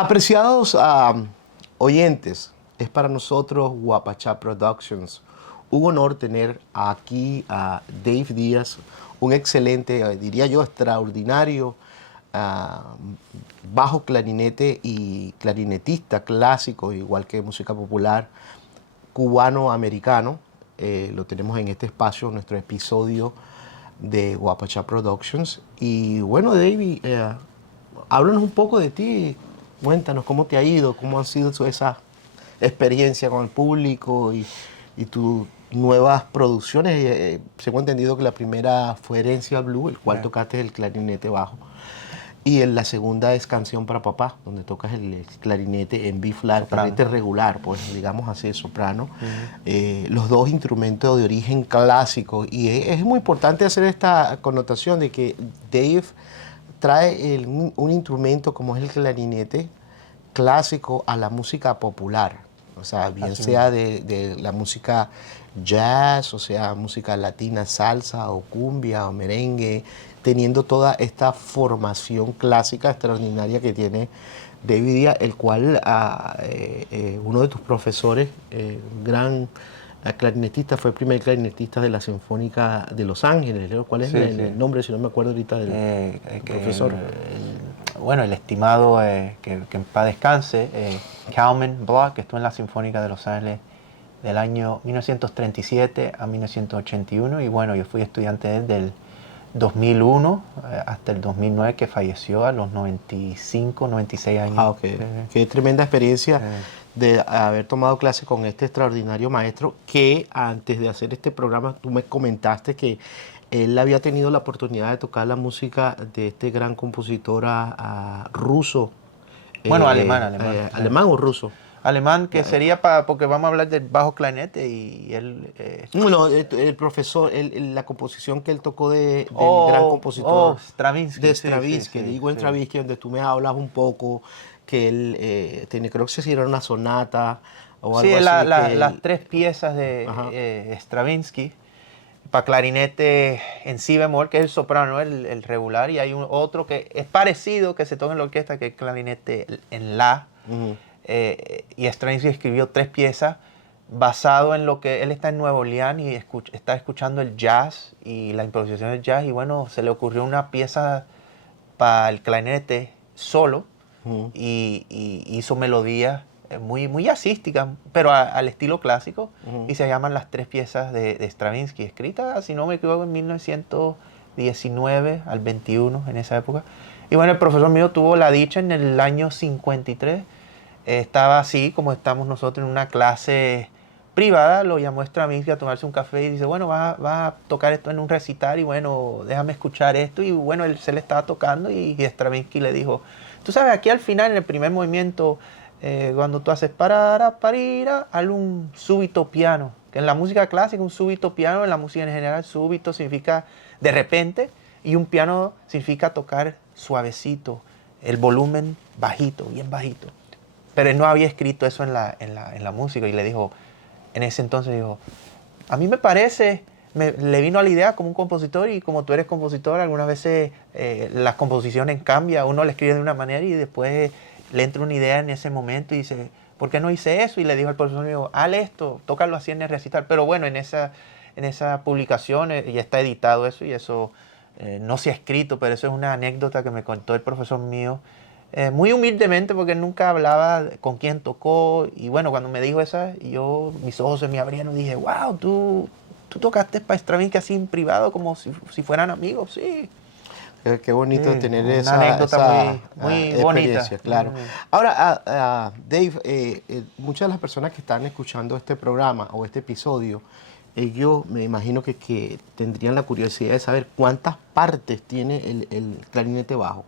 Apreciados oyentes, es para nosotros Guapachá Productions un honor tener aquí a Dave Díaz, un excelente, diría yo, extraordinario bajo clarinete y clarinetista clásico, igual que música popular, cubano-americano. Lo tenemos en este espacio, nuestro episodio de Guapachá Productions. Y bueno, David, háblanos un poco de ti. Cuéntanos cómo te ha ido, cómo han sido esa experiencia con el público y tus nuevas producciones. Según entendido que la primera fue Herencia Blue, el cual tocaste el clarinete bajo. Y la segunda es Canción para Papá, donde tocas el clarinete en B-flat, clarinete regular, pues digamos así, soprano. Los dos instrumentos de origen clásico. Y es muy importante hacer esta connotación de que Dave trae un instrumento como es el clarinete clásico a la música popular. O sea, bien sea de la música jazz, o sea, música latina, salsa o cumbia o merengue, teniendo toda esta formación clásica extraordinaria que tiene David Díaz, el cual uno de tus profesores, gran clarinetista, fue el primer clarinetista de la Sinfónica de Los Ángeles. ¿Cuál es el nombre, si no me acuerdo ahorita, del profesor? Bueno, el estimado, que en paz descanse, Calman Block, que estuvo en la Sinfónica de Los Ángeles del año 1937 a 1981, y bueno, yo fui estudiante del 2001 hasta el 2009, que falleció a los 95, 96 años. Ah, ok. Qué tremenda experiencia de haber tomado clase con este extraordinario maestro, que antes de hacer este programa tú me comentaste que él había tenido la oportunidad de tocar la música de este gran compositor ruso. Bueno, alemán. ¿Alemán o ruso? Alemán, que sería porque vamos a hablar del bajo clarinete y él... Bueno, el profesor, la composición que él tocó del gran compositor Stravinsky. De Stravinsky, digo en Stravinsky, donde tú me hablas un poco que él tiene, creo que se hicieron una sonata o algo así. Las tres piezas de Stravinsky para clarinete en si bemol, que es el soprano, el regular, y hay otro que es parecido, que se toca en la orquesta, que es clarinete en la. Y Stravinsky escribió tres piezas basado en lo que él está en Nueva Orleans y está escuchando el jazz y la improvisación del jazz, y bueno, se le ocurrió una pieza para el clarinete solo y hizo melodías muy jazzísticas, pero al estilo clásico, y se llaman las tres piezas de Stravinsky, escritas, si no me equivoco, en 1919 al 21, en esa época. Y bueno, el profesor mío tuvo la dicha en el año 53, estaba así como estamos nosotros en una clase privada, lo llamó Stravinsky a tomarse un café y dice, bueno, vas a tocar esto en un recital y bueno, déjame escuchar esto. Y bueno, él se le estaba tocando y Stravinsky le dijo, tú sabes, aquí al final, en el primer movimiento, cuando tú haces parira, hazle un súbito piano. Que en la música clásica, un súbito piano, en la música en general, súbito significa de repente y un piano significa tocar suavecito, el volumen bajito, bien bajito. Pero él no había escrito eso en la música y le dijo, en ese entonces dijo, a mí me parece, le vino a la idea como un compositor, y como tú eres compositor, algunas veces las composiciones cambian, uno le escribe de una manera y después le entra una idea en ese momento y dice, ¿por qué no hice eso? Y le dijo al profesor mío, hazle esto, tócalo así en el recital. Pero bueno, en esa publicación ya está editado eso, y eso no se ha escrito, pero eso es una anécdota que me contó el profesor mío. Muy humildemente, porque nunca hablaba con quién tocó, y bueno, cuando me dijo esa, mis ojos se me abrieron y dije, wow, tú tocaste para Stravinsky así en privado, como si fueran amigos, sí. Qué bonito tener esa anécdota muy bonita. Claro. Ahora, Dave, muchas de las personas que están escuchando este programa o este episodio, ellos me imagino que tendrían la curiosidad de saber cuántas partes tiene el clarinete bajo.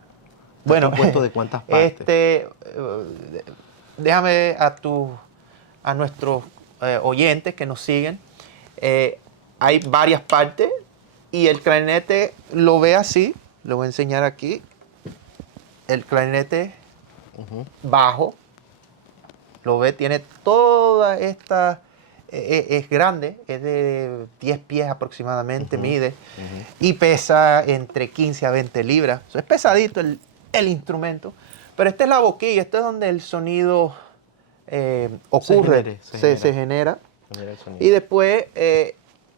Bueno, ¿compuesto de cuántas partes? Déjame a nuestros oyentes que nos siguen. Hay varias partes y el clarinete lo ve así. Lo voy a enseñar aquí. El clarinete bajo, lo ve, tiene toda esta, es grande, es de 10 pies aproximadamente, mide, y pesa entre 15 a 20 libras. Es pesadito el instrumento, Pero esta es la boquilla, esto es donde el sonido ocurre, se genera. Y después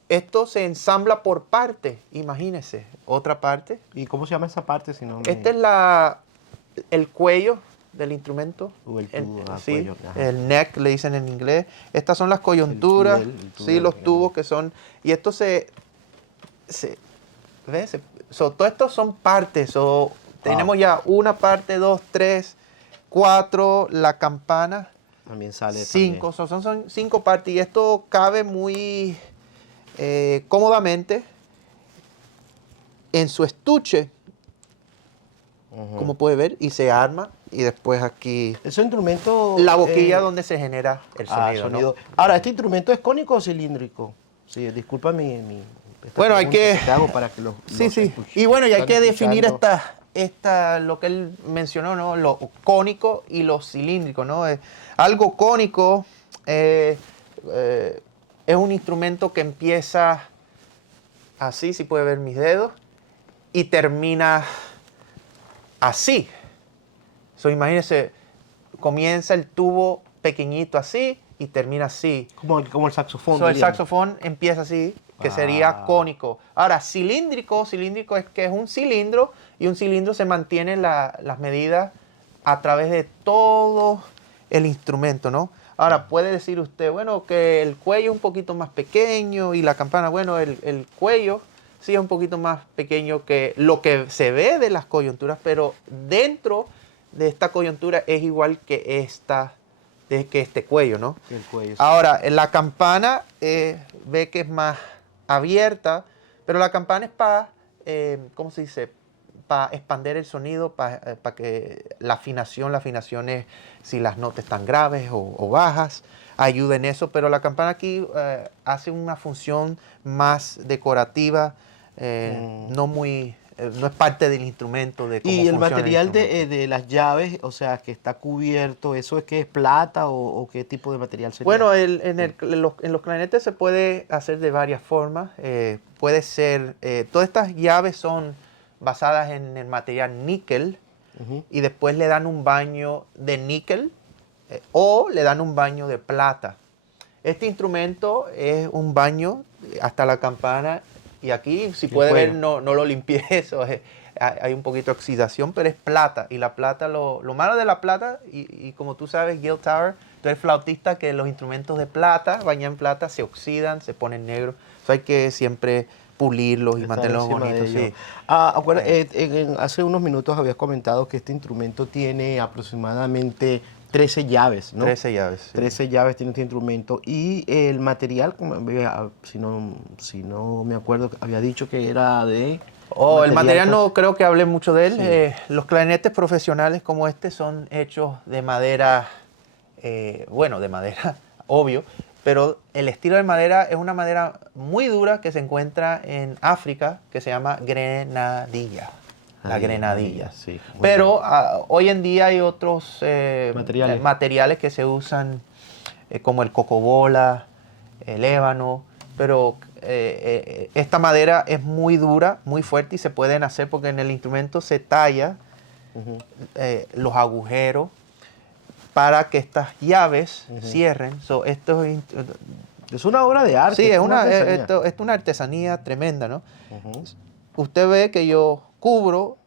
esto se ensambla por parte, imagínense, otra parte. ¿Y cómo se llama esa parte? Si no me... Este es el cuello del instrumento. El tubo, sí, cuello, el neck le dicen en inglés. Estas son las coyunturas, sí, los tubos que son. Y esto ¿ves? Todos estos son partes. Tenemos ya una parte, 2, 3, 4, la campana. También sale 5, son 5 partes. Y esto cabe muy cómodamente en su estuche, como puede ver, y se arma. Y después aquí... Ese instrumento... La boquilla donde se genera el sonido, ¿no? Ahora, ¿este instrumento es cónico o cilíndrico? Sí, disculpa bueno, hay que... hago para que sí. Y bueno, y hay que definir lo que él mencionó, ¿no? Lo cónico y lo cilíndrico, ¿no? Algo cónico es un instrumento que empieza así, si puede ver mis dedos, y termina así. Imagínense, comienza el tubo pequeñito así y termina así. Como el saxofón. El saxofón empieza así, que sería cónico. Ahora, cilíndrico es que es un cilindro, y un cilindro se mantiene las medidas a través de todo el instrumento, ¿no? Ahora, puede decir usted, bueno, que el cuello es un poquito más pequeño y la campana, bueno, el cuello sí es un poquito más pequeño que lo que se ve de las coyunturas, pero dentro de esta coyuntura es igual que este cuello, ¿no? El cuello, sí. Ahora, la campana ve que es más abierta, pero la campana es para, ¿cómo se dice? Para expandir el sonido, para que la afinación es, si las notas están graves o bajas, ayuda en eso, pero la campana aquí hace una función más decorativa, no es parte del instrumento. ¿Y el material de las llaves, o sea, que está cubierto, eso es que es plata o qué tipo de material sería? Bueno, en los clarinetes se puede hacer de varias formas. Puede ser, todas estas llaves son basadas en el material níquel, y después le dan un baño de níquel o le dan un baño de plata. Este instrumento es un baño hasta la campana, y aquí, si puede ver, no lo limpié, eso hay un poquito de oxidación, pero es plata. Y la plata, lo malo de la plata, y como tú sabes, Gil Tower, tú eres flautista, que los instrumentos de plata, bañados en plata, se oxidan, se ponen negros. Eso hay que siempre pulirlos y mantenerlos bonitos. Sí. Hace unos minutos habías comentado que este instrumento tiene aproximadamente 13 llaves, ¿no? 13 llaves. Sí. 13 llaves tiene este instrumento. Y el material, si no me acuerdo, había dicho que era de... el material no creo que hablé mucho de él. Sí. Los clarinetes profesionales como este son hechos de madera, de madera, obvio, pero el estilo de madera es una madera muy dura que se encuentra en África, que se llama grenadilla. La grenadilla. Sí, pero hoy en día hay otros materiales que se usan, como el cocobola, el ébano, pero esta madera es muy dura, muy fuerte, y se pueden hacer porque en el instrumento se talla los agujeros para que estas llaves cierren. Esto es una obra de arte. Sí, es una artesanía tremenda, ¿no? Usted ve que yo cubro,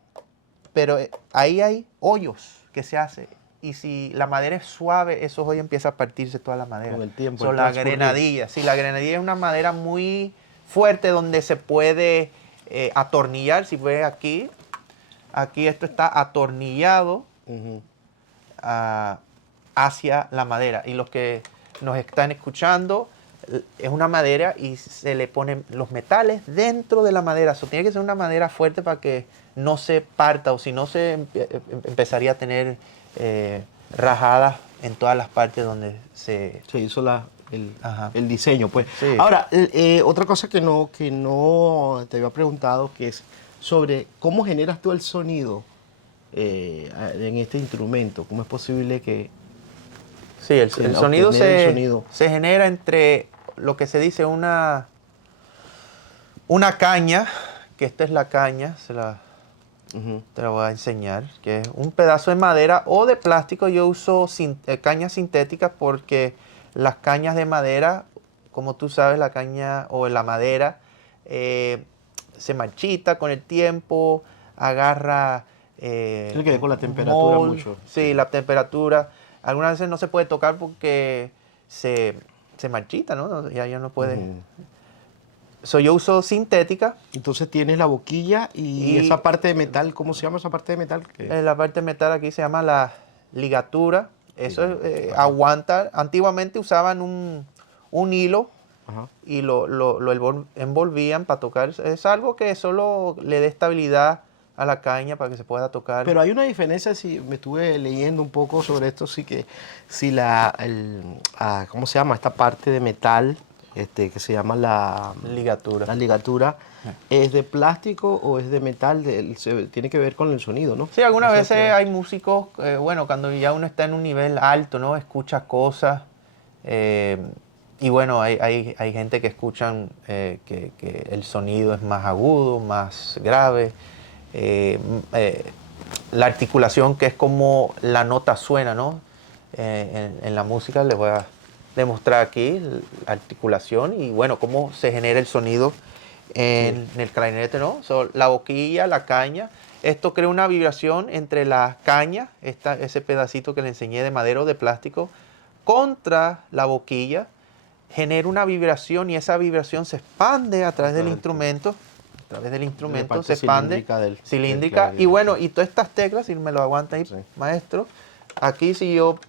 pero ahí hay hoyos que se hacen. Y si la madera es suave, esos hoyos empiezan a partirse toda la madera. Con el tiempo. La grenadilla. Sí, la grenadilla es una madera muy fuerte donde se puede atornillar. Si ves aquí esto está atornillado hacia la madera. Y los que nos están escuchando, es una madera y se le ponen los metales dentro de la madera. Eso tiene que ser una madera fuerte para que no se parta, o si no empezaría a tener rajadas en todas las partes donde se hizo el diseño, pues. Sí. Ahora, otra cosa que no te había preguntado, que es sobre cómo generas tú el sonido en este instrumento. ¿Cómo es posible que... Sí, el sonido se genera entre lo que se dice una caña, que esta es la caña. Te lo voy a enseñar, que es un pedazo de madera o de plástico. Yo uso cañas sintéticas porque las cañas de madera, como tú sabes, la caña o la madera se marchita con el tiempo, agarra... Tiene que ver con la temperatura mucho. Sí, la temperatura. Algunas veces no se puede tocar porque se marchita, ¿no? Ya no puede... Yo uso sintética. Entonces tienes la boquilla y esa parte de metal, ¿cómo se llama esa parte de metal? La parte de metal aquí se llama la ligatura. Eso aguanta. Antiguamente usaban un hilo y lo envolvían para tocar. Es algo que solo le dé estabilidad a la caña para que se pueda tocar. Pero hay una diferencia, si me estuve leyendo un poco sobre esto, sí que si ¿cómo se llama? Esta parte de metal, que se llama la ligatura, ¿es de plástico o es de metal? Tiene que ver con el sonido, ¿no? Sí, algunas veces hay músicos, bueno, cuando ya uno está en un nivel alto, ¿no? Escucha cosas. Y bueno, hay gente que escuchan que el sonido es más agudo, más grave. La articulación, que es como la nota suena, ¿no? En la música les voy a demostrar aquí la articulación y bueno, cómo se genera el sonido en el clarinete, ¿no? La boquilla, la caña. Esto crea una vibración entre la caña, ese pedacito que le enseñé de madera o de plástico, contra la boquilla. Genera una vibración y esa vibración se expande a través del instrumento. A través del instrumento se expande, cilíndrica. Y bueno, y todas estas teclas, si me lo aguanta ahí, maestro, aquí si yo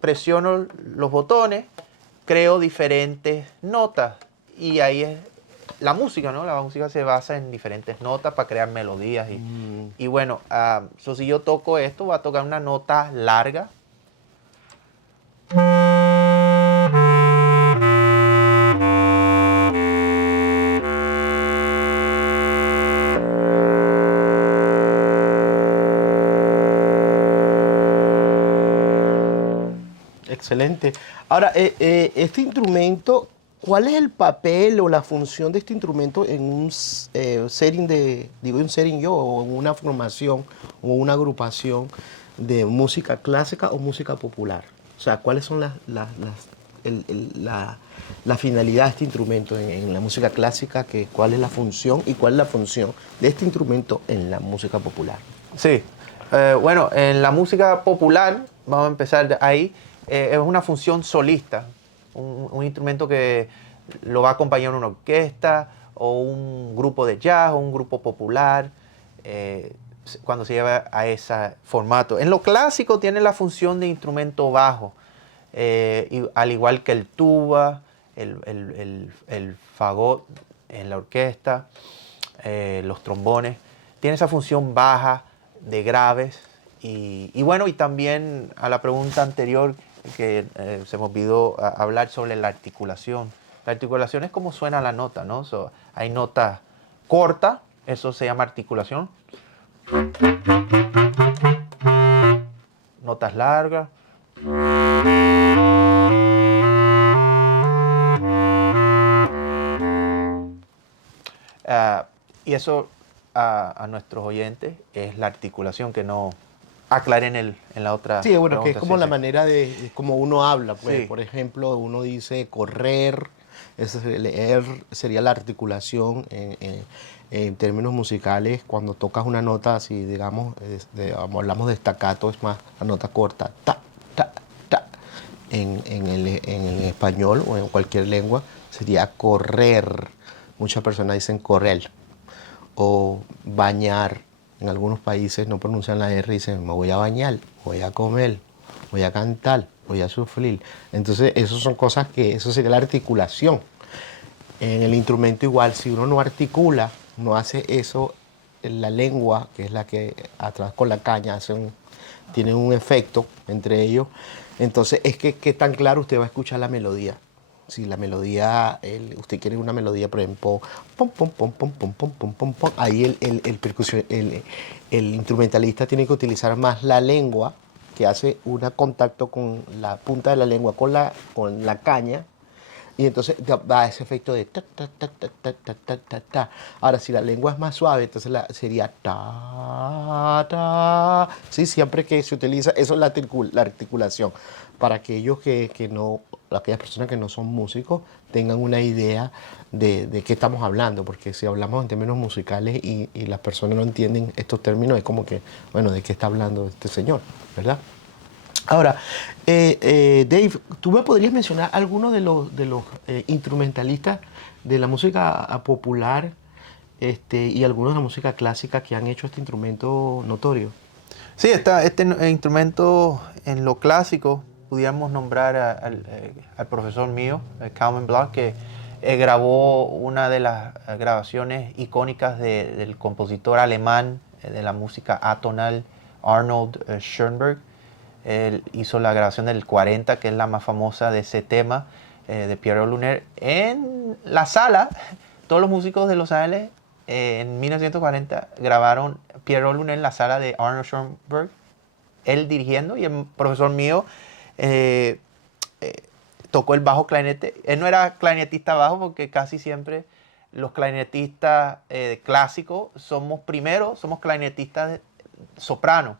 presiono los botones, creo diferentes notas. Y ahí es la música, ¿no? La música se basa en diferentes notas para crear melodías. Y bueno, si yo toco esto, voy a tocar una nota larga. Excelente. Ahora, este instrumento, ¿cuál es el papel o la función de este instrumento en un setting un setting o en una formación o una agrupación de música clásica o música popular? O sea, ¿cuáles son la finalidad de este instrumento en la música clásica? ¿Cuál es la función y cuál es la función de este instrumento en la música popular? Sí. Bueno, en la música popular, vamos a empezar de ahí, es una función solista, un instrumento que lo va a acompañar una orquesta o un grupo de jazz o un grupo popular, cuando se lleva a ese formato. En lo clásico tiene la función de instrumento bajo, al igual que el tuba, el fagot en la orquesta, los trombones. Tiene esa función baja de graves. Y bueno, y también a la pregunta anterior que se me olvidó hablar sobre la articulación. La articulación es como suena la nota, ¿no? Hay notas cortas, eso se llama articulación. Notas largas. Y eso a nuestros oyentes es la articulación, que no aclaren en la otra. Sí, bueno, que es como la manera de como uno habla. Pues, sí. Por ejemplo, uno dice correr, leer sería la articulación en términos musicales. Cuando tocas una nota así, digamos, hablamos de staccato, es más la nota corta, ta, ta, ta. En español o en cualquier lengua sería correr. Muchas personas dicen correr o bañar. En algunos países no pronuncian la R y dicen me voy a bañar, voy a comer, voy a cantar, voy a sufrir. Entonces, eso son cosas eso sería la articulación. En el instrumento igual, si uno no articula, no hace eso, la lengua, que es la que atrás con la caña tiene un efecto entre ellos. Entonces, es que qué tan claro usted va a escuchar la melodía. Si la melodía, usted quiere una melodía, por ejemplo, pom, pom, pom, pom, pom, pom, pom, pom, pom, ahí el instrumentalista tiene que utilizar más la lengua, que hace un contacto con la punta de la lengua con la caña, Y entonces da ese efecto de ta, ta, ta, ta, ta, ta, ta, ta, ta. Ahora, si la lengua es más suave, entonces sería ta, ta. Sí, siempre que se utiliza, eso es la articulación. Para aquellos que no, aquellas personas que no son músicos, tengan una idea de qué estamos hablando. Porque si hablamos en términos musicales y las personas no entienden estos términos, es como que, bueno, ¿de qué está hablando este señor? ¿Verdad? Ahora, Dave, ¿tú me podrías mencionar algunos de los instrumentalistas de la música popular y algunos de la música clásica que han hecho este instrumento notorio? Sí, instrumento en lo clásico, pudiéramos nombrar al profesor mío, Calvin Bloch, que grabó una de las grabaciones icónicas del compositor alemán de la música atonal, Arnold Schoenberg. Él hizo la grabación del 40, que es la más famosa de ese tema, de Pierrot Lunaire, en la sala. Todos los músicos de Los Ángeles en 1940 grabaron Pierrot Lunaire en la sala de Arnold Schoenberg, él dirigiendo, y el profesor mío tocó el bajo clarinete. Él no era clarinetista bajo porque casi siempre los clarinetistas clásicos somos clarinetistas soprano.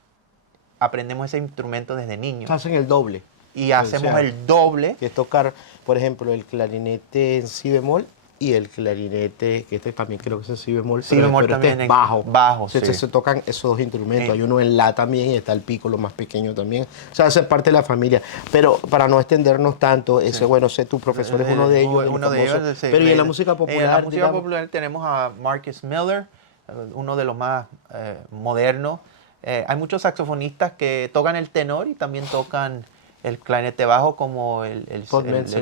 Aprendemos ese instrumento desde niños. Hacen el doble. Y hacemos el doble. Que es tocar, por ejemplo, el clarinete en si bemol y el clarinete, que este también creo que es en si bemol, pero también este es bajo. Bajo, sí. Se tocan esos dos instrumentos. Hay uno en la también y está el piccolo más pequeño también. O sea, hace parte de la familia. Pero para no extendernos tanto, bueno, tu profesor es uno de ellos. Uno de ellos. Pero y en la música popular. En la música popular tenemos a Marcus Miller, uno de los más modernos. Hay muchos saxofonistas que tocan el tenor y también tocan el clarinete bajo, como el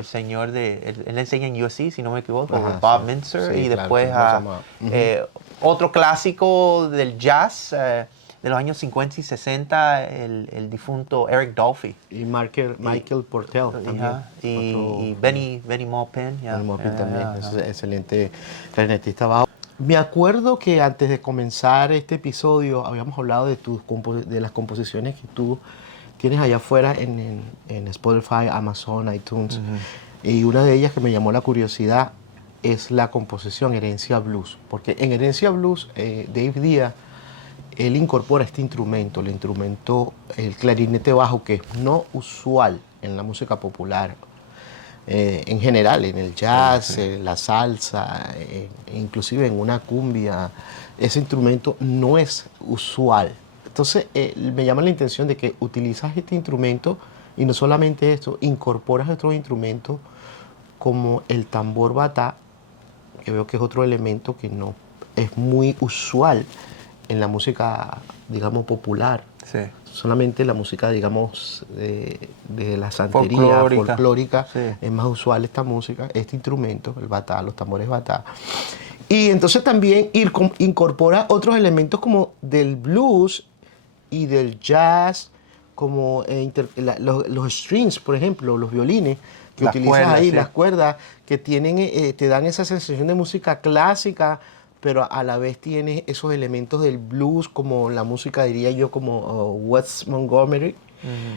señor él enseña en USC, si no me equivoco, Bob Mintzer, y después otro clásico del jazz de los años 50 y 60, el difunto Eric Dolphy. Y Michael Portel también. Y Benny Maupin. Benny Maupin también, es un excelente clarinetista bajo. Me acuerdo que antes de comenzar este episodio habíamos hablado de las composiciones que tú tienes allá afuera en Spotify, Amazon, iTunes. Y una de ellas que me llamó la curiosidad es la composición Herencia Blues. Porque en Herencia Blues, Dave Díaz, él incorpora este instrumento, el clarinete bajo, que es no usual en la música popular. En general, en el jazz, la salsa, inclusive en una cumbia, ese instrumento no es usual. Entonces, me llama la intención de que utilizas este instrumento y no solamente esto, incorporas otros instrumentos como el tambor batá, que veo que es otro elemento que no es muy usual en la música, digamos, popular. Sí. Solamente la música, digamos, de la santería folclórica sí. Es más usual esta música, este instrumento, el batá, los tambores batá. Y entonces también incorpora otros elementos como del blues y del jazz, como los strings, por ejemplo, los violines que utilizas ahí, las cuerdas, que te dan esa sensación de música clásica, pero a la vez tiene esos elementos del blues, como la música, diría yo, como Wes Montgomery,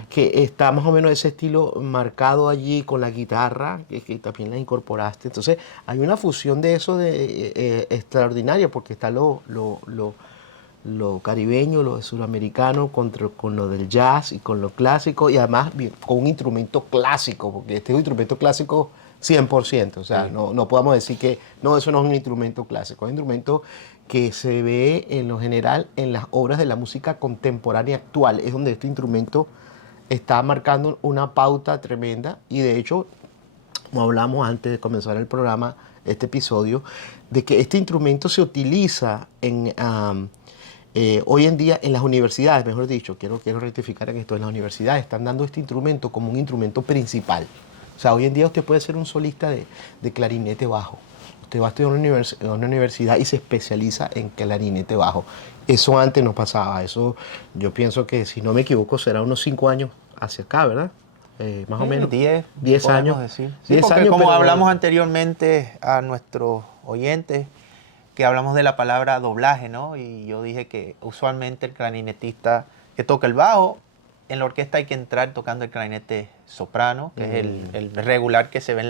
que está más o menos ese estilo marcado allí con la guitarra, que también la incorporaste. Entonces, hay una fusión de eso extraordinaria, porque está lo caribeño, lo sudamericano, con lo del jazz y con lo clásico, y además con un instrumento clásico, porque este es un instrumento clásico 100%, o sea, no podemos decir que no, eso no es un instrumento clásico, es un instrumento que se ve en lo general en las obras de la música contemporánea actual, es donde este instrumento está marcando una pauta tremenda, y de hecho, como hablamos antes de comenzar el programa, este episodio, de que este instrumento se utiliza hoy en día en las universidades, mejor dicho, quiero rectificar en esto, en las universidades están dando este instrumento como un instrumento principal. O sea, hoy en día usted puede ser un solista de clarinete bajo. Usted va a estudiar en una universidad y se especializa en clarinete bajo. Eso antes no pasaba. Eso yo pienso que, si no me equivoco, será unos 5 años hacia acá, ¿verdad? Más o menos. 10 años. Decir. Sí, 10 años, como hablamos anteriormente a nuestros oyentes, que hablamos de la palabra doblaje, ¿no? Y yo dije que usualmente el clarinetista que toca el bajo, en la orquesta hay que entrar tocando el clarinete soprano, que es el regular que se ve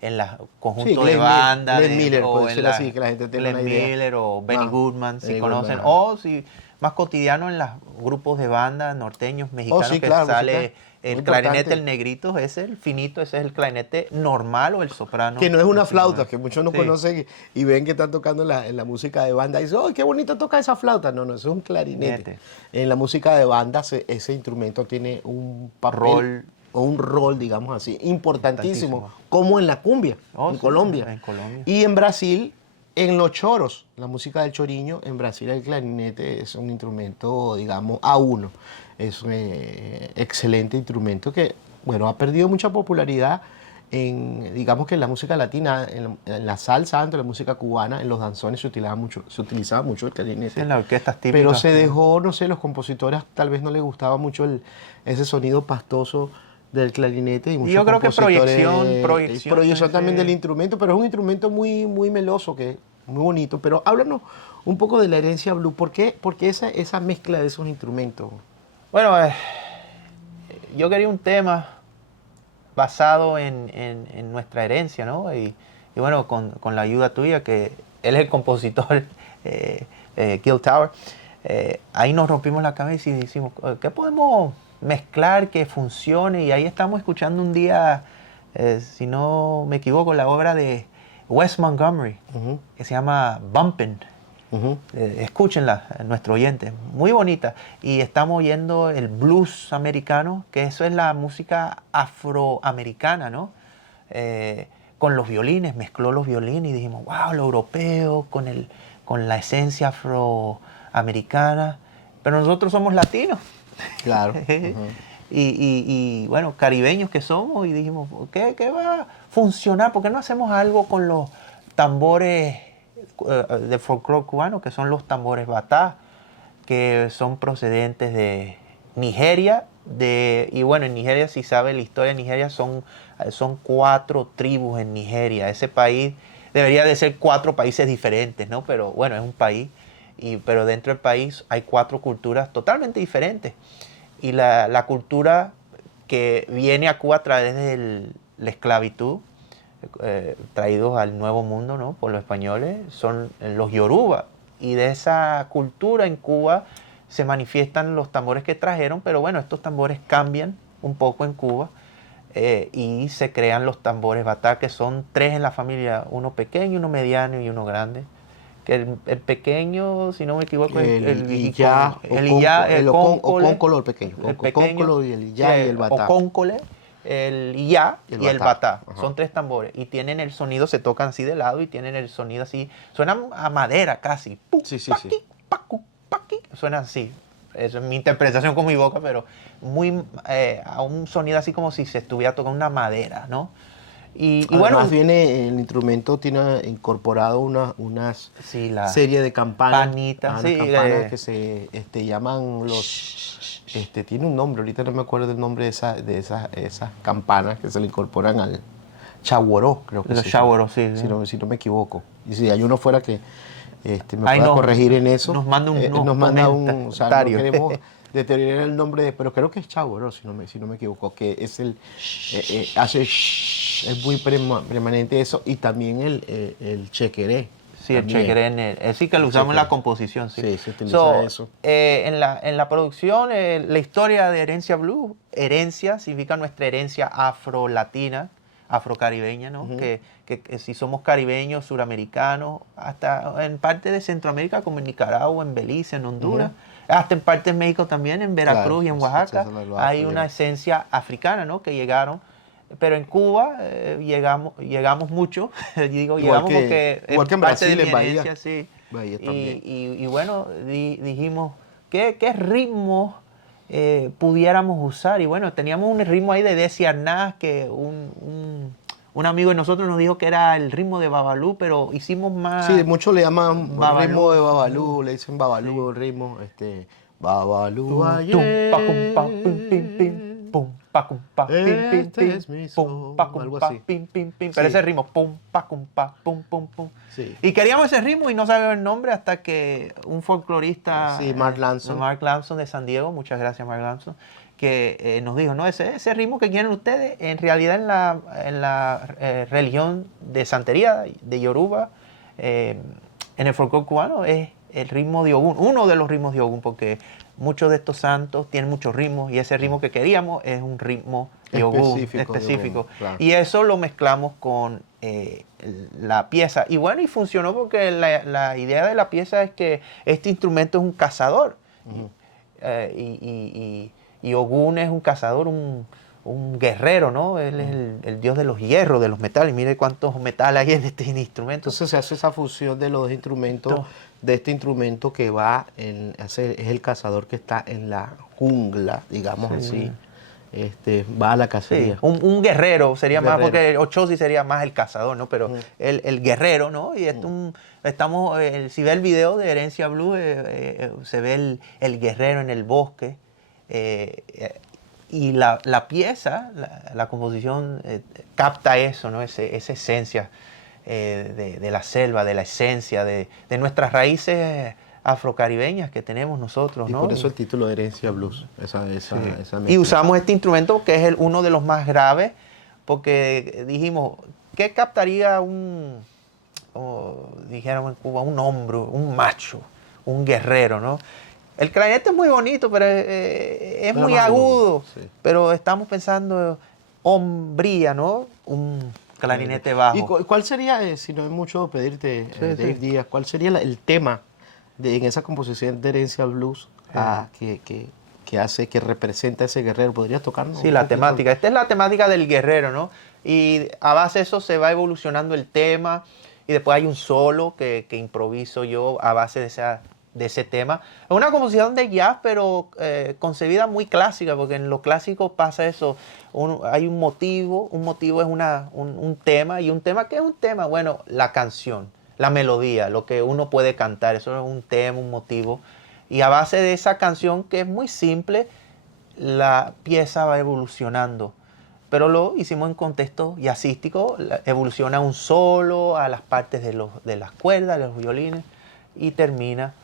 en los conjuntos de banda. Glenn Miller, o por en decirlo así, que la gente tenga una Glenn idea. Miller o Benny Goodman, si Benny conocen. Goodman, O si más cotidiano en los grupos de banda norteños, mexicanos, sí, que claro, sale música el muy clarinete, importante. el negrito, ese es el finito, ese es el clarinete normal o el soprano. Que no es una Sí, flauta, que muchos no sí. conocen y ven que están tocando en la música de banda y dicen, ¡oh, qué bonito toca esa flauta! No, no, eso es un clarinete. Clarinete. En la música de banda ese instrumento tiene un papel Rol. o un rol, digamos así, importantísimo, Importantísimo. como en la cumbia, Oh, en sí, Colombia. en Colombia. Y en Brasil, en los choros, la música del choriño, en Brasil el clarinete es un instrumento, digamos, A1. Es un excelente instrumento que, bueno, ha perdido mucha popularidad digamos que en la música latina, en la salsa, en la música cubana, en los danzones se utilizaba mucho el clarinete. Sí, en las orquestas típicas. Pero se dejó, no sé, los compositores tal vez no les gustaba mucho ese sonido pastoso del clarinete. Y yo creo que proyección proyección también sí. del instrumento, pero es un instrumento muy, muy meloso, que muy bonito. Pero háblanos un poco de la herencia blues. ¿Por qué esa mezcla de esos instrumentos? Bueno, yo quería un tema basado en nuestra herencia, ¿no? Y bueno, con la ayuda tuya, que él es el compositor, Gil Tower, ahí nos rompimos la cabeza y decimos, ¿qué podemos mezclar que funcione? Y ahí estamos escuchando un día, si no me equivoco, la obra de Wes Montgomery, que se llama Bumpin'. Escúchenla, nuestro oyente, muy bonita. Y estamos oyendo el blues americano, que eso es la música afroamericana, ¿no? Con los violines, mezcló los violines y dijimos, wow, lo europeo con la esencia afroamericana, pero nosotros somos latinos. Claro. Y bueno, caribeños que somos, y dijimos, ¿qué va a funcionar? ¿Por qué no hacemos algo con los tambores de folclore cubano, que son los tambores batá, que son procedentes de Nigeria? Y bueno, en Nigeria, si sabe la historia de Nigeria, son 4 tribus en Nigeria. Ese país debería de ser 4 países diferentes, ¿no? Pero bueno, es un país, pero dentro del país hay 4 culturas totalmente diferentes. Y la cultura que viene a Cuba a través de la esclavitud, traídos al Nuevo Mundo, ¿no? Por los españoles, son los Yoruba. Y de esa cultura en Cuba se manifiestan los tambores que trajeron, pero bueno, estos tambores cambian un poco en Cuba y se crean los tambores batá, que son 3 en la familia, uno pequeño, uno mediano y uno grande. Que el pequeño, si no me equivoco, el iyá, el ocóncolo, el pequeño. El ocóncolo y el iyá y el batá. Ocóncole, el iyá y el batá. Ajá. Son 3 tambores. Y tienen el sonido, se tocan así de lado y tienen el sonido así. Suenan a madera casi. Sí, sí, sí. Suena así. Eso es mi interpretación con mi boca, pero muy a un sonido así como si se estuviera tocando una madera, ¿no? Y Además bueno, viene, el instrumento tiene incorporado unas serie de campanas. Campanas que se llaman los... tiene un nombre, ahorita no me acuerdo del nombre de esas campanas que se le incorporan al chaguoró, creo que los chaguoros, sí. Si no me equivoco. Y si hay uno fuera que me pueda corregir en eso. Nos manda un o sea, no queremos deteriorar el nombre, pero creo que es chaguoró, si no me equivoco, que es es muy permanente eso, y también el chequeré. Sí, el chequeré, sí que lo usamos en la composición. Sí, se utiliza eso. En la producción, la historia de Herencia Blues, herencia significa nuestra herencia afro-latina, afro-caribeña, ¿no? Que si somos caribeños, suramericanos, hasta en parte de Centroamérica, como en Nicaragua, en Belice, en Honduras, hasta en parte de México también, en Veracruz y en Oaxaca, hay una esencia africana, ¿no? Que llegaron. Pero en Cuba llegamos mucho, digo llegamos porque igual que en Brasil, en Bahía. Sí. Bahía también. Y bueno, dijimos, ¿qué ritmo pudiéramos usar? Y bueno, teníamos un ritmo ahí de Desi Arnaz, que un amigo de nosotros nos dijo que era el ritmo de Babalú, pero hicimos más... Sí, muchos le llaman ritmo de Babalú, le dicen Babalú, el ritmo, Babalú, pum, pa, cum, pa, pim, pim, pim, pum, pa, cum, pa, pim, pim, pim. Pero ese ritmo, pum, pa, cum, pa, pum, pum, pum. Sí. Y queríamos ese ritmo y no sabíamos el nombre hasta que un folclorista, Mark Lanson de San Diego, muchas gracias Mark Lanson, que nos dijo, no, ese ritmo que quieren ustedes, en realidad en la religión de santería, de Yoruba, en el folclore cubano es el ritmo de Ogún, uno de los ritmos de Ogún, porque muchos de estos santos tienen muchos ritmos y ese ritmo que queríamos es un ritmo de Ogún específico. Claro. Y eso lo mezclamos con la pieza. Y bueno, y funcionó porque la idea de la pieza es que este instrumento es un cazador. Y Ogún es un cazador, un guerrero, ¿no? Él es el dios de los hierros, de los metales. Mire cuántos metales hay en este instrumento. Entonces se hace esa fusión de los dos instrumentos, de este instrumento que va, es el cazador que está en la jungla, digamos así. Va a la cacería. Sí, un guerrero sería más, porque Ochosi sería más el cazador, ¿no? Pero el guerrero, ¿no? Y si ve el video de Herencia Blues, se ve el guerrero en el bosque. Y la pieza, la composición capta eso, ¿no? Esa esencia de la selva, de la esencia, de nuestras raíces afrocaribeñas que tenemos nosotros, ¿no? Y por eso el título de Herencia Blues. Y usamos este instrumento que es uno de los más graves, porque dijimos, ¿qué captaría dijéramos en Cuba, un hombre, un macho, un guerrero, ¿no? El clarinete es muy bonito, pero es muy agudo. Sí. Pero estamos pensando hombría, ¿no? Un clarinete bajo. ¿Y cuál sería, si no es mucho pedirte, Dave Díaz, cuál sería el tema en esa composición de Herencia Blues que representa a ese guerrero? ¿Podrías tocarnos? Sí, la temática. Esta es la temática del guerrero, ¿no? Y a base de eso se va evolucionando el tema. Y después hay un solo que improviso yo a base de ese tema. Es una composición de jazz, pero concebida muy clásica, porque en lo clásico pasa eso. Hay un motivo es un tema. ¿Y un tema qué es un tema? Bueno, la canción, la melodía, lo que uno puede cantar. Eso es un tema, un motivo. Y a base de esa canción, que es muy simple, la pieza va evolucionando. Pero lo hicimos en contexto jazzístico, evoluciona un solo, a las partes de las cuerdas, de los violines, y termina.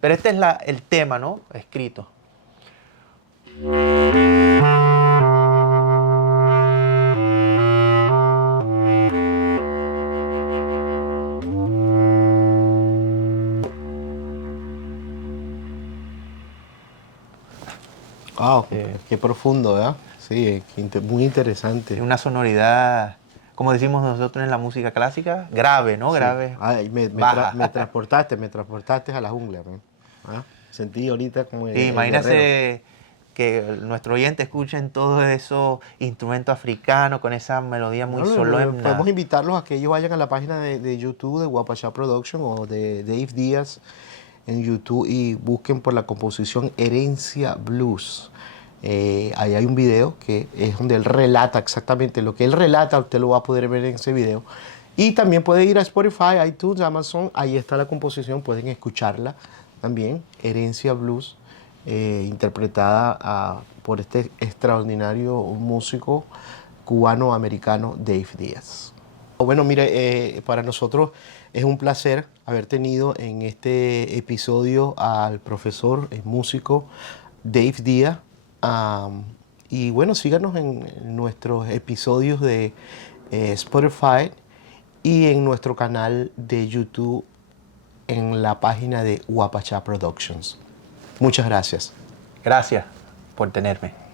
Pero este es el tema, ¿no? Escrito. Wow, qué profundo, ¿verdad? Sí, muy interesante. Es una sonoridad, como decimos nosotros en la música clásica, grave, ¿no? Sí. Grave. Ay, me transportaste a la jungla, ¿no? Sentí ahorita como imagínate que nuestro oyente escuchen todos esos instrumentos africanos con esa melodía muy solemne. Podemos invitarlos a que ellos vayan a la página de YouTube de Guapachá Production o de Dave Díaz en YouTube y busquen por la composición Herencia Blues. Ahí hay un video que es donde él relata exactamente lo que él relata, usted lo va a poder ver en ese video. Y también puede ir a Spotify, iTunes, Amazon, ahí está la composición, pueden escucharla también, Herencia Blues, interpretada por este extraordinario músico cubano-americano Dave Díaz. Bueno, mire, para nosotros es un placer haber tenido en este episodio al profesor, el músico Dave Díaz. Y bueno, síganos en nuestros episodios de Spotify y en nuestro canal de YouTube en la página de Guapachá Productions. Muchas gracias. Gracias por tenerme.